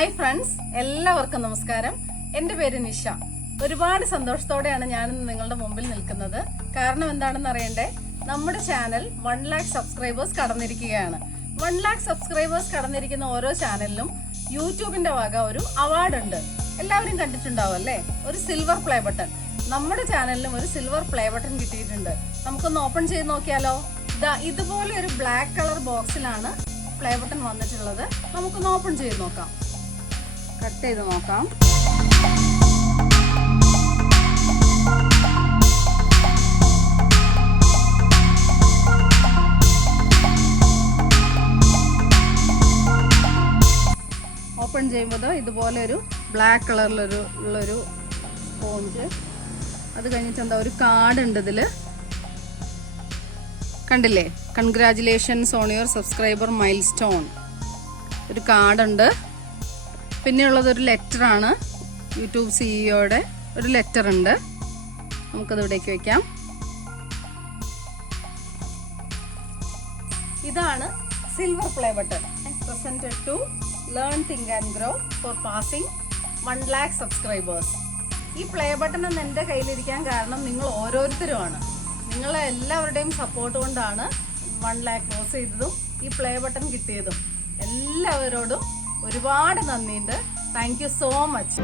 Hi friends, എല്ലാവർക്കും നമസ്കാരം. എന്റെ പേര് നിഷ. ഒരുപാട് സന്തോഷത്തോടെയാണ് ഞാൻ നിങ്ങളുടെ മുമ്പിൽ നിൽക്കുന്നത്. കാരണം എന്താണെന്ന് അറിയണ്ടേ? നമ്മുടെ ചാനൽ 1 lakh സബ്സ്ക്രൈബേഴ്സ് കടന്നിരിക്കുകയാണ്. 1 lakh സബ്സ്ക്രൈബേഴ്സ് കടന്നിരിക്കുന്ന ഓരോ ചാനലിലും യൂട്യൂബിന്റെ വക ഒരു അവാർഡ് ഉണ്ട്. എല്ലാവരും കണ്ടിട്ടുണ്ടാവും അല്ലേ? ഒരു സിൽവർ പ്ലേ ബട്ടൺ. നമ്മുടെ ചാനലിലും ഒരു സിൽവർ പ്ലേ ബട്ടൺ കിട്ടിയിട്ടുണ്ട്. നമുക്കൊന്ന് ഓപ്പൺ ചെയ്ത് നോക്കിയാലോ? ഇതുപോലെ ഒരു ബ്ലാക്ക് കളർ ബോക്സിലാണ് പ്ലേ ബട്ടൺ വന്നിട്ടുള്ളത്. നമുക്കൊന്ന് ഓപ്പൺ ചെയ്ത് നോക്കാം. കട്ട് ചെയ്ത് നോക്കാം. ഓപ്പൺ ചെയ്യുമ്പോൾ ഇതുപോലെ ഒരു ബ്ലാക്ക് കളറിലുള്ളൊരു സ്പോഞ്ച്. അത് കഴിഞ്ഞിട്ട് എന്താ, ഒരു കാർഡ് ഉണ്ട് ഇതിൽ. കണ്ടില്ലേ? Congratulations on your subscriber mile stone. ഒരു കാർഡുണ്ട്. പിന്നെയുള്ളത് ഒരു ലെറ്ററാണ്. യൂട്യൂബ് സിഇഒയുടെ ഒരു ലെറ്റർ ഉണ്ട്. നമുക്കത് ഇവിടേക്ക് വെക്കാം. ഇതാണ് silver play button. Presented to learn think and grow for passing 1 lakh subscribers. ഈ പ്ലേ ബട്ടൺ എന്ന് എൻ്റെ കയ്യിലിരിക്കാൻ കാരണം നിങ്ങൾ ഓരോരുത്തരുമാണ്. നിങ്ങളെ എല്ലാവരുടെയും സപ്പോർട്ട് കൊണ്ടാണ് 1 lakh ക്രോസ് ചെയ്തതും ഈ പ്ലേ ബട്ടൺ കിട്ടിയതും. എല്ലാവരോടും ഒരുപാട് നന്ദിയുണ്ട്. Thank you so much.